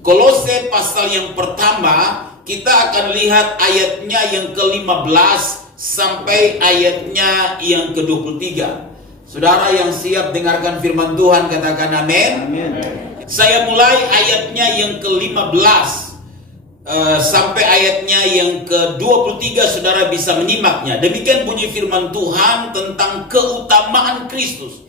Kolose pasal yang pertama, kita akan lihat ayatnya yang ke-15 sampai ayatnya yang ke-23. Saudara yang siap dengarkan firman Tuhan, katakan amin. Amin. Saya mulai ayatnya yang ke-15 sampai ayatnya yang ke-23. Saudara bisa menyimaknya. Demikian bunyi firman Tuhan tentang keutamaan Kristus.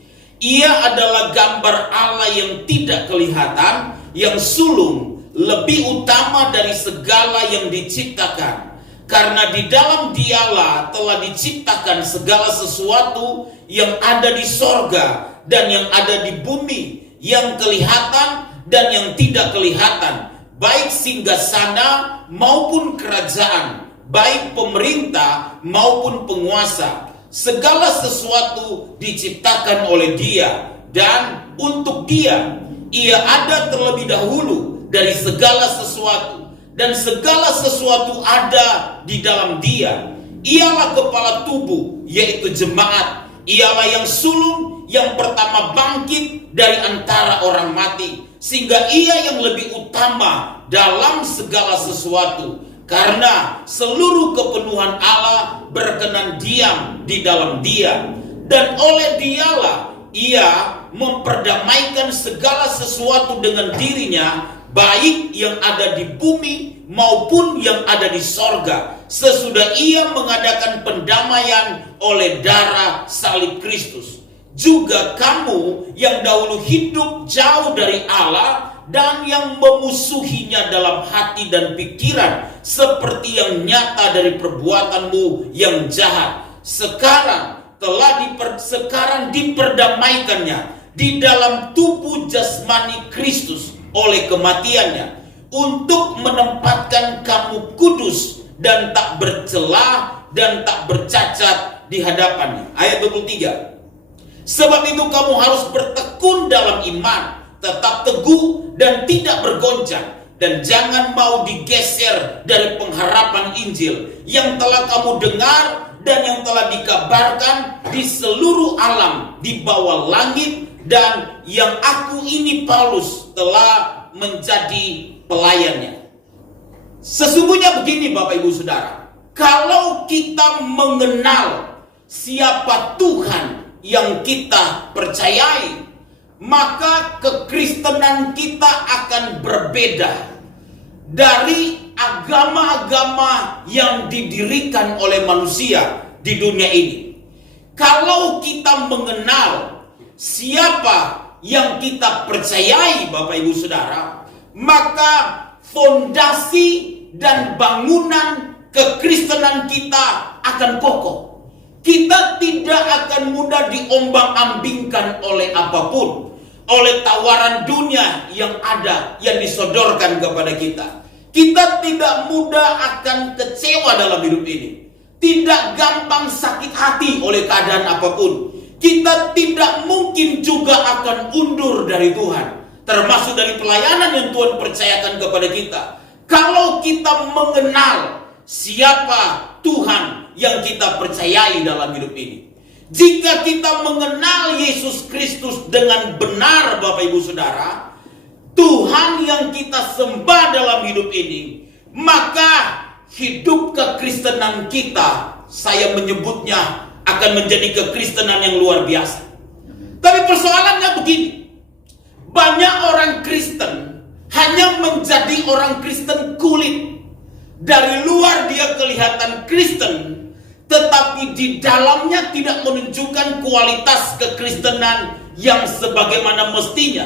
Ia adalah gambar Allah yang tidak kelihatan, yang sulung, lebih utama dari segala yang diciptakan. Karena di dalam Dialah telah diciptakan segala sesuatu yang ada di sorga dan yang ada di bumi, yang kelihatan dan yang tidak kelihatan, baik singgasana maupun kerajaan, baik pemerintah maupun penguasa. Segala sesuatu diciptakan oleh Dia, dan untuk Dia. Ia ada terlebih dahulu dari segala sesuatu, dan segala sesuatu ada di dalam Dia. Ialah kepala tubuh, yaitu jemaat. Ialah yang sulung, yang pertama bangkit dari antara orang mati, sehingga Ia yang lebih utama dalam segala sesuatu. Karena seluruh kepenuhan Allah berkenan diam di dalam Dia, dan oleh Dialah Ia memperdamaikan segala sesuatu dengan dirinya, baik yang ada di bumi maupun yang ada di sorga, sesudah Ia mengadakan pendamaian oleh darah salib Kristus. Juga kamu yang dahulu hidup jauh dari Allah dan yang memusuhinya dalam hati dan pikiran, seperti yang nyata dari perbuatanmu yang jahat, sekarang diperdamaikannya di dalam tubuh jasmani Kristus oleh kematiannya, untuk menempatkan kamu kudus dan tak bercela dan tak bercacat di hadapannya. Ayat 23. Sebab itu kamu harus bertekun dalam iman, tetap teguh dan tidak bergoncang, dan jangan mau digeser dari pengharapan Injil yang telah kamu dengar dan yang telah dikabarkan di seluruh alam di bawah langit, dan yang aku ini Paulus telah menjadi pelayannya. Sesungguhnya begini Bapak Ibu Saudara, kalau kita mengenal siapa Tuhan yang kita percayai, maka kekristenan kita akan berbeda dari agama-agama yang didirikan oleh manusia di dunia ini. Kalau kita mengenal siapa yang kita percayai Bapak Ibu Saudara, maka fondasi dan bangunan kekristenan kita akan kokoh. Kita tidak akan mudah diombang-ambingkan oleh apapun, oleh tawaran dunia yang ada, yang disodorkan kepada kita. Kita tidak mudah akan kecewa dalam hidup ini, tidak gampang sakit hati oleh keadaan apapun. Kita tidak mungkin juga akan undur dari Tuhan, termasuk dari pelayanan yang Tuhan percayakan kepada kita, kalau kita mengenal siapa Tuhan yang kita percayai dalam hidup ini. Jika kita mengenal Yesus Kristus dengan benar Bapak Ibu Saudara, Tuhan yang kita sembah dalam hidup ini, maka hidup kekristenan kita, saya menyebutnya, akan menjadi kekristenan yang luar biasa. Tapi persoalannya begini, banyak orang Kristen hanya menjadi orang Kristen kulit. Dari luar dia kelihatan Kristen, tetapi di dalamnya tidak menunjukkan kualitas kekristenan yang sebagaimana mestinya.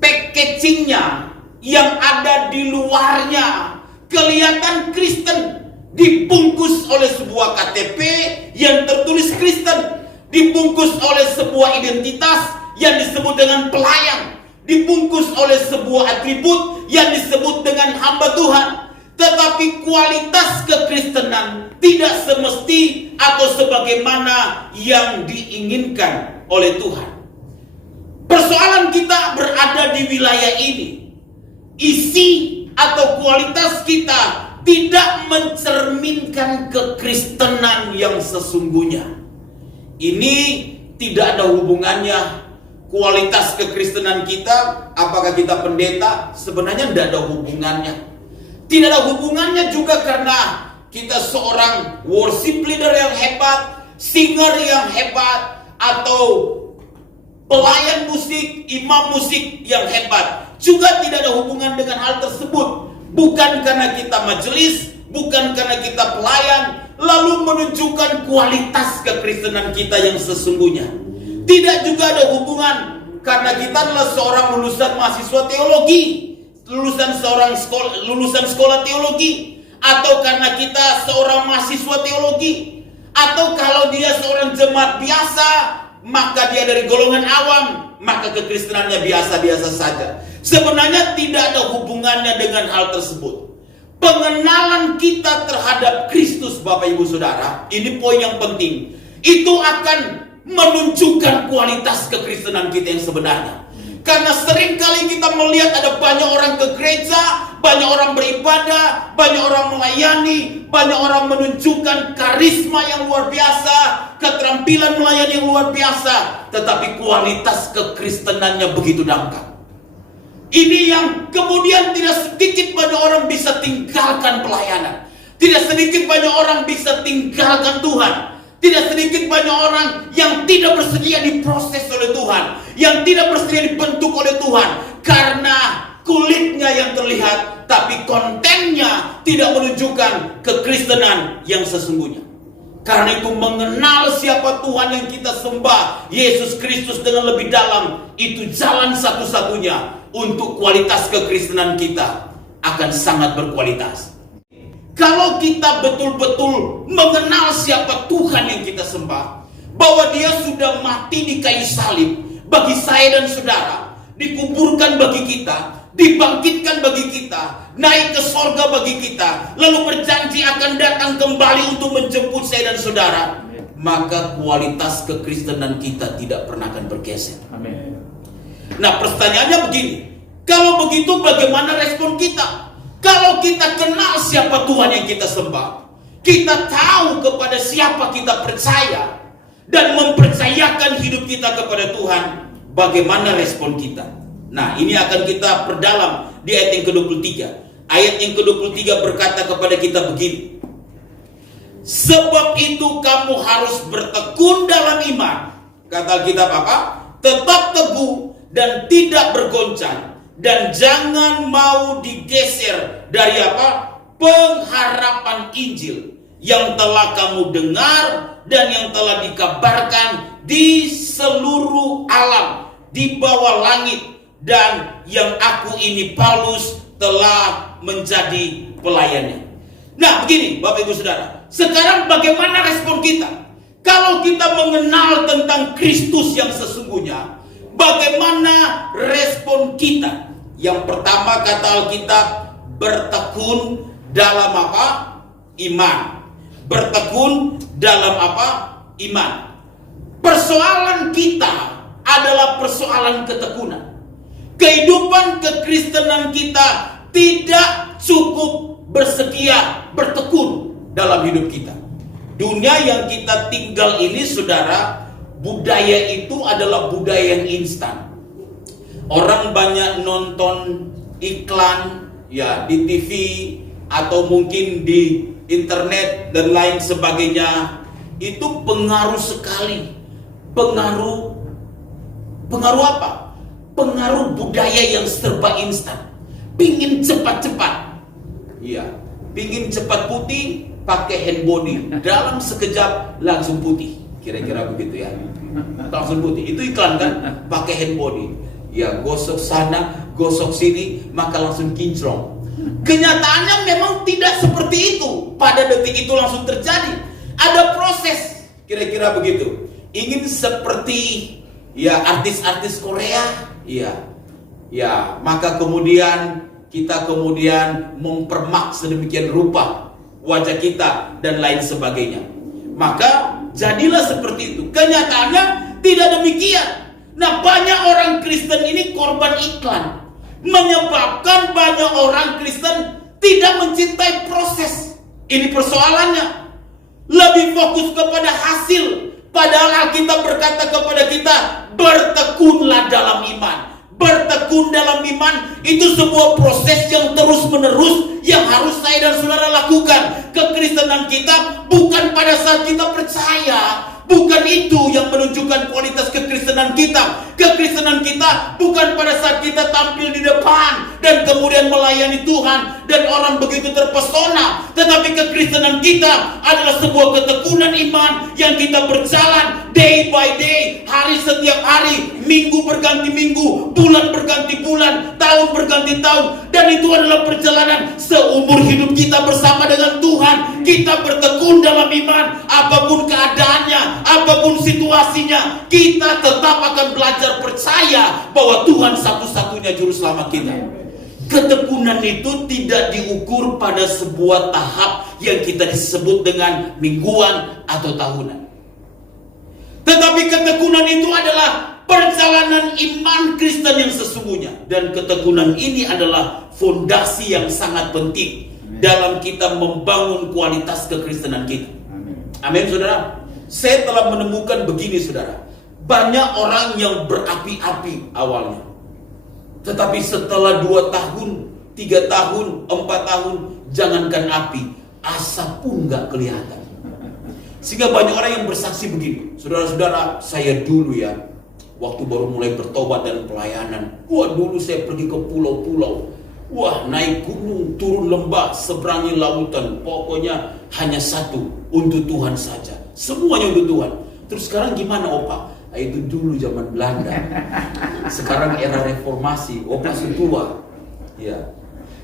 Packagingnya yang ada di luarnya kelihatan Kristen, dibungkus oleh sebuah KTP yang tertulis Kristen, dibungkus oleh sebuah identitas yang disebut dengan pelayan, dibungkus oleh sebuah atribut yang disebut dengan hamba Tuhan. Tetapi kualitas kekristenan tidak semesti atau sebagaimana yang diinginkan oleh Tuhan. Persoalan kita berada di wilayah ini. Isi atau kualitas kita tidak mencerminkan kekristenan yang sesungguhnya. Ini tidak ada hubungannya kualitas kekristenan kita, apakah kita pendeta, sebenarnya tidak ada hubungannya. Tidak ada hubungannya juga karena kita seorang worship leader yang hebat, singer yang hebat, atau pelayan musik, imam musik yang hebat. Juga tidak ada hubungan dengan hal tersebut. Bukan karena kita majelis, bukan karena kita pelayan, lalu menunjukkan kualitas kekristenan kita yang sesungguhnya. Tidak juga ada hubungan karena kita adalah seorang lulusan mahasiswa teologi, lulusan sekolah teologi, atau karena kita seorang mahasiswa teologi, atau kalau dia seorang jemaat biasa, maka dia dari golongan awam, maka kekristenannya biasa-biasa saja. Sebenarnya tidak ada hubungannya dengan hal tersebut. Pengenalan kita terhadap Kristus, Bapak Ibu Saudara, ini poin yang penting. Itu akan menunjukkan kualitas kekristenan kita yang sebenarnya. Karena seringkali kita melihat ada banyak orang ke gereja, banyak orang beribadah, banyak orang melayani, banyak orang menunjukkan karisma yang luar biasa, keterampilan melayani yang luar biasa, tetapi kualitas kekristenannya begitu dangkal. Ini yang kemudian tidak sedikit banyak orang bisa tinggalkan pelayanan. Tidak sedikit banyak orang bisa tinggalkan Tuhan. Tidak sedikit banyak orang yang tidak bersedia diproses oleh Tuhan, yang tidak bersedia dibentuk oleh Tuhan, karena kulitnya yang terlihat, tapi kontennya tidak menunjukkan kekristenan yang sesungguhnya. Karena itu mengenal siapa Tuhan yang kita sembah, Yesus Kristus, dengan lebih dalam, itu jalan satu-satunya untuk kualitas kekristenan kita akan sangat berkualitas. Kalau kita betul-betul mengenal siapa Tuhan yang kita sembah, bahwa dia sudah mati di kayu salib bagi saya dan saudara, dikuburkan bagi kita, dibangkitkan bagi kita, naik ke sorga bagi kita, lalu berjanji akan datang kembali untuk menjemput saya dan saudara, maka kualitas kekristenan kita tidak pernah akan bergeser. Amin. Nah, pertanyaannya begini, kalau begitu bagaimana respon kita? Kalau kita kenal siapa Tuhan yang kita sembah, kita tahu kepada siapa kita percaya, dan mempercayakan hidup kita kepada Tuhan, bagaimana respon kita? Nah, ini akan kita perdalam di ayat yang ke-23. Ayat yang ke-23 berkata kepada kita begini: sebab itu kamu harus bertekun dalam iman. Kata Alkitab apa? Tetap teguh dan tidak bergoncang, dan jangan mau digeser dari apa? Pengharapan Injil yang telah kamu dengar dan yang telah dikabarkan di seluruh alam, di bawah langit, dan yang aku ini Paulus telah menjadi pelayannya. Nah, begini Bapak Ibu Saudara, sekarang bagaimana respon kita? Kalau kita mengenal tentang Kristus yang sesungguhnya, bagaimana respon kita? Yang pertama kata Alkitab, bertekun dalam apa? Iman. Bertekun dalam apa? Iman. Persoalan kita adalah persoalan ketekunan. Kehidupan kekristenan kita tidak cukup bersedia bertekun dalam hidup kita. Dunia yang kita tinggal ini, saudara, budaya itu adalah budaya yang instan. Orang banyak nonton iklan ya di TV atau mungkin di internet dan lain sebagainya. Itu pengaruh sekali. Pengaruh apa? Pengaruh budaya yang serba instan. Pingin cepat-cepat. Iya, pingin cepat putih, pakai hand body. Dalam sekejap langsung putih. Kira-kira begitu ya. Langsung putih. Itu iklan kan? Pakai hand body. Ya, gosok sana, gosok sini, maka langsung kinclong. Kenyataannya memang tidak seperti itu. Pada detik itu langsung terjadi. Ada proses. Kira-kira begitu. Ingin seperti ya artis-artis Korea, ya, maka kemudian kita mempermak sedemikian rupa wajah kita dan lain sebagainya. Maka jadilah seperti itu. Kenyataannya tidak demikian. Nah, banyak orang Kristen ini korban iklan, menyebabkan banyak orang Kristen tidak mencintai proses. Ini persoalannya. Lebih fokus kepada hasil, Padahal Alkitab berkata kepada kita, bertekunlah dalam iman. Bertekun dalam iman itu sebuah proses yang terus menerus yang harus saya dan saudara lakukan. Kekristenan kita bukan pada saat kita percaya, bukan itu yang menunjukkan kualitas kekristenan kita. Kekristenan kita bukan pada saat kita tampil di depan dan kemudian melayani Tuhan dan orang begitu terpesona. Tetapi kekristenan kita adalah sebuah ketekunan iman yang kita berjalan day by day, hari setiap hari, minggu berganti minggu, bulan berganti bulan, tahun berganti tahun. Dan itu adalah perjalanan seumur hidup kita bersama dengan Tuhan. Kita bertekun dalam iman, apapun keadaannya, apapun situasinya, kita tetap akan belajar percaya bahwa Tuhan satu-satunya juru selamat kita. Ketekunan itu tidak diukur pada sebuah tahap yang kita disebut dengan mingguan atau tahunan. Tetapi ketekunan itu adalah perjalanan iman Kristen yang sesungguhnya. Dan ketekunan ini adalah fondasi yang sangat penting dalam kita membangun kualitas kekristenan kita. Amin, saudara. Saya telah menemukan begini, saudara. Banyak orang yang berapi-api awalnya, tetapi setelah 2 tahun, 3 tahun, 4 tahun, jangankan api, asap pun gak kelihatan. Sehingga banyak orang yang bersaksi begini, saudara-saudara, saya dulu ya, waktu baru mulai bertobat dan pelayanan, dulu saya pergi ke pulau-pulau, naik gunung, turun lembah, seberangi lautan, pokoknya hanya satu, untuk Tuhan saja, semuanya untuk Tuhan. Terus sekarang gimana, Opa? Itu dulu zaman Belanda. Sekarang era reformasi, Opa setua. Ya.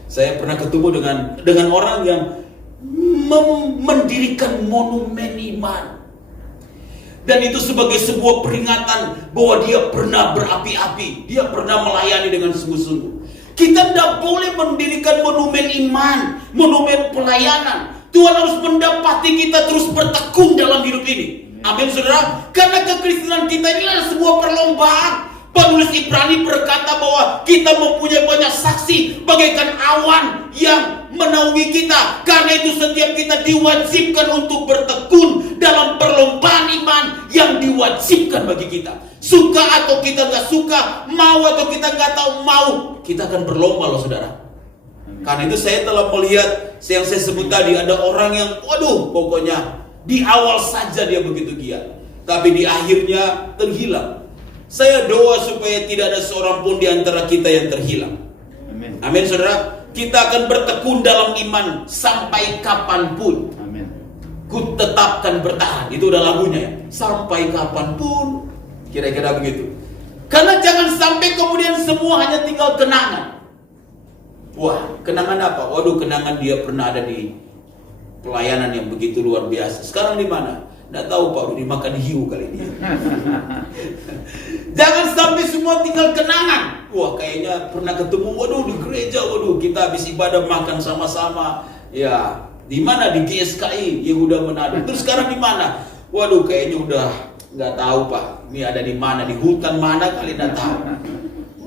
Saya pernah ketemu dengan orang yang mendirikan monumen iman. Dan itu sebagai sebuah peringatan bahwa dia pernah berapi-api, dia pernah melayani dengan sungguh-sungguh. Kita tidak boleh mendirikan monumen iman, monumen pelayanan. Tuhan harus mendapati kita terus bertekun dalam hidup ini. Amin, saudara. Karena kekristenan kita ini adalah sebuah perlombaan. Penulis Ibrani berkata bahwa kita mempunyai banyak saksi bagaikan awan yang menaungi kita. Karena itu setiap kita diwajibkan untuk bertekun dalam perlombaan iman yang diwajibkan bagi kita. Suka atau kita gak suka, mau atau kita gak tahu mau, kita akan berlomba loh, saudara. Karena itu saya telah melihat yang saya sebut tadi, ada orang yang pokoknya di awal saja dia begitu giat, tapi di akhirnya terhilang. Saya doa supaya tidak ada seorang pun di antara kita yang terhilang. Amin. Amin, saudara. Kita akan bertekun dalam iman sampai kapanpun. Amin. Ku tetapkan bertahan. Itu udah lagunya ya. Sampai kapanpun. Kira-kira begitu. Karena jangan sampai kemudian semua hanya tinggal kenangan. Kenangan apa? Kenangan dia pernah ada di pelayanan yang begitu luar biasa. Sekarang di mana? Nggak tahu, Pak, udah dimakan hiu kali ini. Jangan sampai semua tinggal kenangan. Kayaknya pernah ketemu, di gereja, kita habis ibadah makan sama-sama. Ya, di mana? Di GSKI Yehuda Manado. Terus sekarang di mana? Kayaknya udah nggak tahu, Pak. Ini ada di mana? Di hutan mana kali, nggak tahu.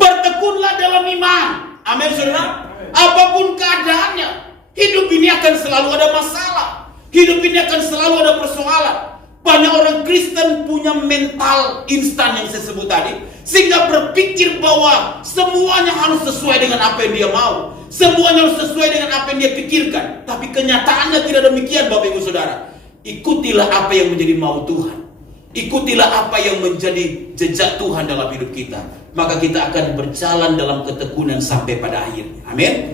Bertekunlah dalam iman. Amin, saudara. Apapun keadaannya, hidup ini akan selalu ada masalah. Hidup ini akan selalu ada persoalan. Banyak orang Kristen punya mental instan yang saya sebut tadi, sehingga berpikir bahwa semuanya harus sesuai dengan apa yang dia mau, semuanya harus sesuai dengan apa yang dia pikirkan. Tapi kenyataannya tidak demikian, Bapak Ibu Saudara. Ikutilah apa yang menjadi mau Tuhan, ikutilah apa yang menjadi jejak Tuhan dalam hidup kita, maka kita akan berjalan dalam ketekunan sampai pada akhirnya. Amin.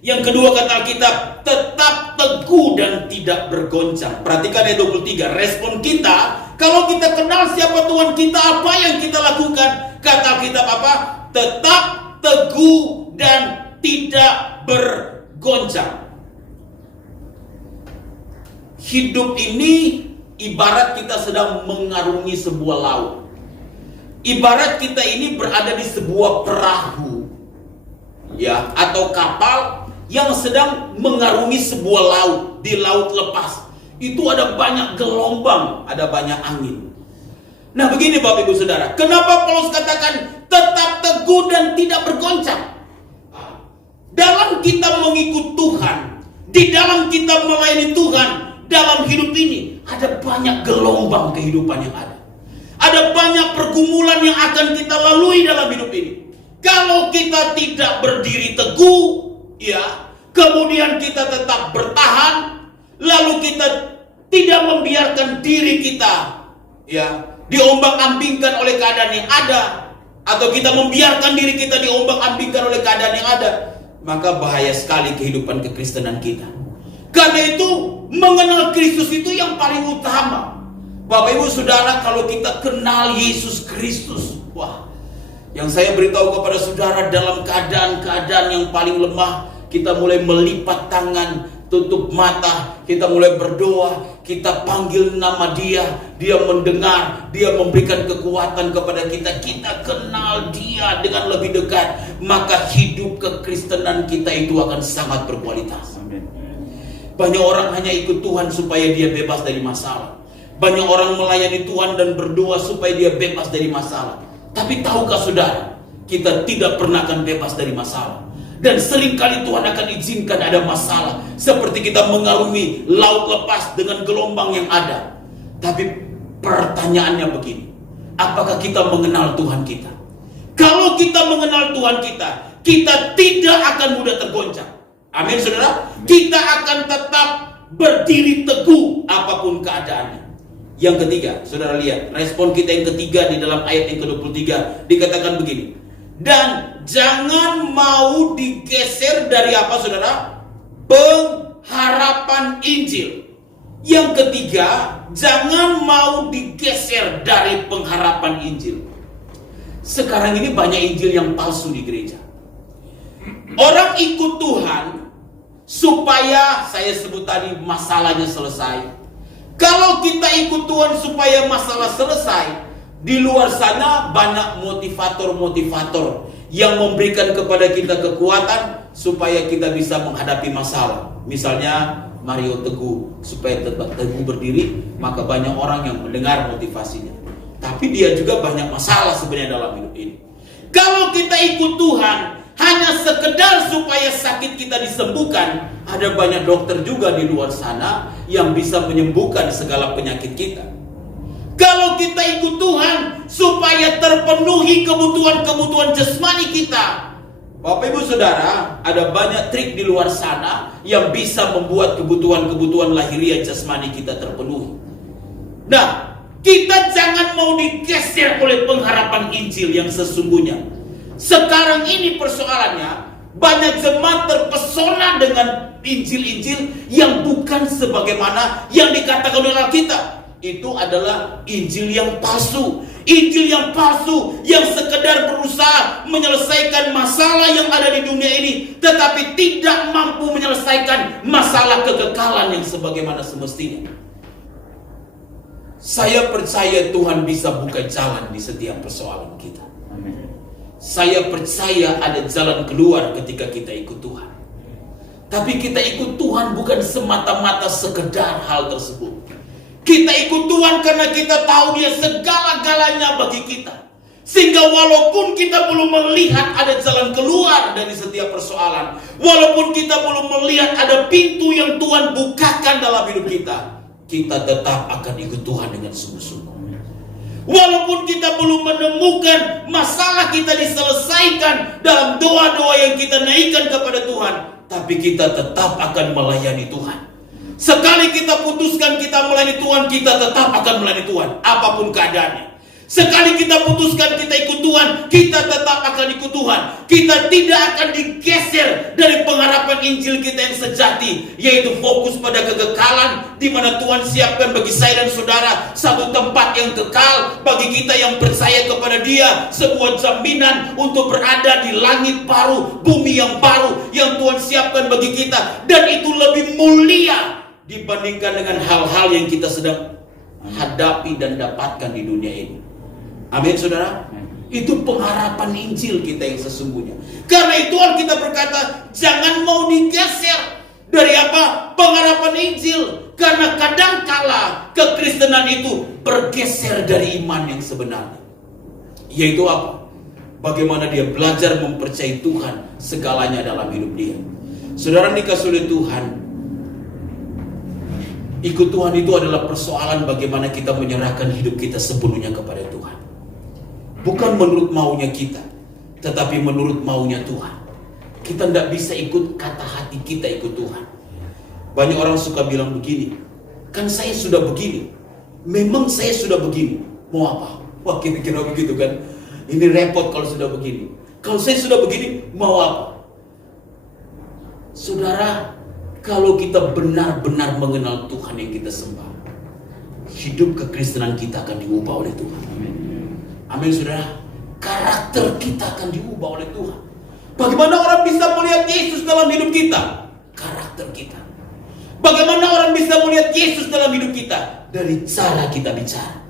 Yang kedua kata Alkitab, tetap teguh dan tidak bergoncang. Perhatikan ayat 23, respon kita kalau kita kenal siapa Tuhan kita, apa yang kita lakukan. Kata Alkitab apa? Tetap teguh dan tidak bergoncang. Hidup ini ibarat kita sedang mengarungi sebuah laut. Ibarat kita ini berada di sebuah perahu, ya, atau kapal yang sedang mengarungi sebuah laut, di laut lepas. Itu ada banyak gelombang, ada banyak angin. Nah, begini Bapak Ibu Saudara, kenapa Paulus katakan tetap teguh dan tidak bergoncang? Dalam kita mengikut Tuhan, di dalam kita melayani Tuhan, dalam hidup ini ada banyak gelombang kehidupan yang ada. Ada banyak pergumulan yang akan kita lalui dalam hidup ini. Kalau kita tidak berdiri teguh, ya, kemudian kita tetap bertahan, lalu kita tidak membiarkan diri kita, ya, diombang-ambingkan oleh keadaan yang ada, atau kita membiarkan diri kita diombang-ambingkan oleh keadaan yang ada, maka bahaya sekali kehidupan kekristenan kita. Karena itu, mengenal Kristus itu yang paling utama. Bapak Ibu Saudara, kalau kita kenal Yesus Kristus, wah, yang saya beritahu kepada saudara, dalam keadaan-keadaan yang paling lemah, kita mulai melipat tangan, tutup mata, kita mulai berdoa, kita panggil nama Dia, Dia mendengar, Dia memberikan kekuatan kepada kita, kita kenal Dia dengan lebih dekat, maka hidup kekristenan kita itu akan sangat berkualitas. Banyak orang hanya ikut Tuhan supaya dia bebas dari masalah. Banyak orang melayani Tuhan dan berdoa supaya dia bebas dari masalah. Tapi tahukah saudara, kita tidak pernah akan bebas dari masalah. Dan seringkali Tuhan akan izinkan ada masalah, seperti kita mengarungi laut lepas dengan gelombang yang ada. Tapi pertanyaannya begini, apakah kita mengenal Tuhan kita? Kalau kita mengenal Tuhan kita, kita tidak akan mudah tergoncang. Amin saudara. Kita akan tetap berdiri teguh apapun keadaannya. Yang ketiga, saudara lihat, respon kita yang ketiga di dalam ayat yang ke-23 dikatakan begini. Dan jangan mau digeser dari apa saudara? Pengharapan Injil. Yang ketiga, jangan mau digeser dari pengharapan Injil. Sekarang ini banyak Injil yang palsu di gereja. Orang ikut Tuhan supaya, saya sebut tadi, masalahnya selesai. Kalau kita ikut Tuhan supaya masalah selesai, di luar sana banyak motivator-motivator yang memberikan kepada kita kekuatan supaya kita bisa menghadapi masalah. Misalnya Mario Teguh, supaya tetap teguh berdiri, maka banyak orang yang mendengar motivasinya. Tapi dia juga banyak masalah sebenarnya dalam hidup ini. Kalau kita ikut Tuhan hanya sekedar supaya sakit kita disembuhkan, ada banyak dokter juga di luar sana yang bisa menyembuhkan segala penyakit kita. Kalau kita ikut Tuhan supaya terpenuhi kebutuhan-kebutuhan jasmani kita, Bapak Ibu Saudara, ada banyak trik di luar sana yang bisa membuat kebutuhan-kebutuhan lahiriah jasmani kita terpenuhi. Nah, kita jangan mau digeser oleh pengharapan Injil yang sesungguhnya. Sekarang ini persoalannya, banyak jemaat terpesona dengan Injil-Injil yang bukan sebagaimana yang dikatakan oleh Alkitab. Itu adalah Injil yang palsu. Injil yang palsu yang sekedar berusaha menyelesaikan masalah yang ada di dunia ini, tetapi tidak mampu menyelesaikan masalah kekekalan yang sebagaimana semestinya. Saya percaya Tuhan bisa buka jalan di setiap persoalan kita. Saya percaya ada jalan keluar ketika kita ikut Tuhan. Tapi kita ikut Tuhan bukan semata-mata sekedar hal tersebut. Kita ikut Tuhan karena kita tahu Dia segala-galanya bagi kita. Sehingga walaupun kita belum melihat ada jalan keluar dari setiap persoalan, walaupun kita belum melihat ada pintu yang Tuhan bukakan dalam hidup kita, kita tetap akan ikut Tuhan dengan sungguh-sungguh. Walaupun kita belum menemukan masalah kita diselesaikan dalam doa-doa yang kita naikkan kepada Tuhan, tapi kita tetap akan melayani Tuhan. Sekali kita putuskan kita melayani Tuhan, kita tetap akan melayani Tuhan, apapun keadaannya. Sekali kita putuskan kita ikut Tuhan, kita tetap akan ikut Tuhan. Kita tidak akan digeser dari pengharapan Injil kita yang sejati, yaitu fokus pada kekekalan, di mana Tuhan siapkan bagi saya dan saudara satu tempat yang kekal bagi kita yang percaya kepada Dia, sebuah jaminan untuk berada di langit baru, bumi yang baru yang Tuhan siapkan bagi kita, dan itu lebih mulia dibandingkan dengan hal-hal yang kita sedang hadapi dan dapatkan di dunia ini. Amin saudara. Itu pengharapan Injil kita yang sesungguhnya. Karena itu Alkitab berkata, jangan mau digeser dari apa? Pengharapan Injil. Karena kadangkala kekristenan itu bergeser dari iman yang sebenarnya. Yaitu apa? Bagaimana dia belajar mempercayai Tuhan segalanya dalam hidup dia. Saudara dikasih oleh Tuhan, Ikut Tuhan itu adalah persoalan bagaimana kita menyerahkan hidup kita sepenuhnya kepada Tuhan. Bukan menurut maunya kita, tetapi menurut maunya Tuhan. Kita tidak bisa ikut kata hati kita ikut Tuhan. Banyak orang suka bilang begini, kan saya sudah begini, memang saya sudah begini, mau apa? Wah, kira-kira begitu kan. Ini repot kalau sudah begini. Kalau saya sudah begini, mau apa? Saudara, kalau kita benar-benar mengenal Tuhan yang kita sembah, hidup kekristenan kita akan diubah oleh Tuhan. Amin, saudara. Karakter kita akan diubah oleh Tuhan. Bagaimana orang bisa melihat Yesus dalam hidup kita? Karakter kita. Bagaimana orang bisa melihat Yesus dalam hidup kita? Dari cara kita bicara.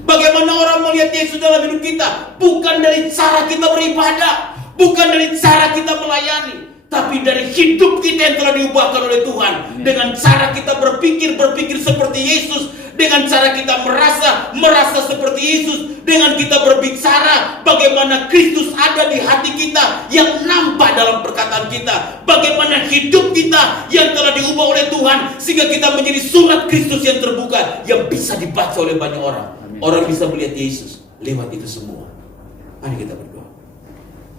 Bagaimana orang melihat Yesus dalam hidup kita? Bukan dari cara kita beribadah, bukan dari cara kita melayani, tapi dari hidup kita yang telah diubahkan oleh Tuhan. Dengan cara kita berpikir seperti Yesus. Dengan cara kita merasa seperti Yesus. Dengan kita berbicara bagaimana Kristus ada di hati kita, yang nampak dalam perkataan kita. Bagaimana hidup kita yang telah diubah oleh Tuhan, sehingga kita menjadi surat Kristus yang terbuka, yang bisa dibaca oleh banyak orang. Orang bisa melihat Yesus lewat itu semua. Mari kita berdoa.